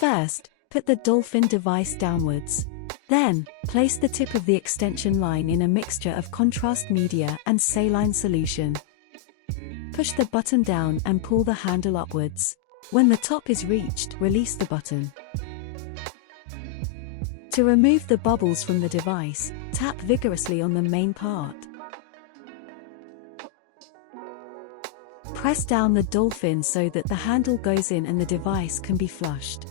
First, put the Dolphin device downwards. Then, place the tip of the extension line in a mixture of contrast media and saline solution. Push the button down and pull the handle upwards. When the top is reached, release the button. To remove the bubbles from the device, tap vigorously on the main part. Press down the Dolphin so that the handle goes in and the device can be flushed.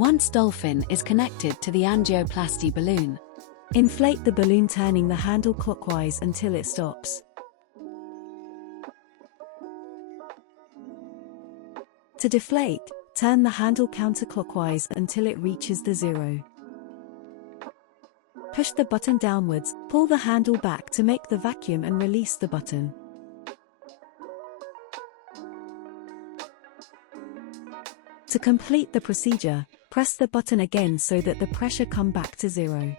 Once Dolphin is connected to the angioplasty balloon, inflate the balloon turning the handle clockwise until it stops. To deflate, turn the handle counterclockwise until it reaches the zero. Push the button downwards, pull the handle back to make the vacuum and release the button. To complete the procedure, press the button again so that the pressure come back to zero.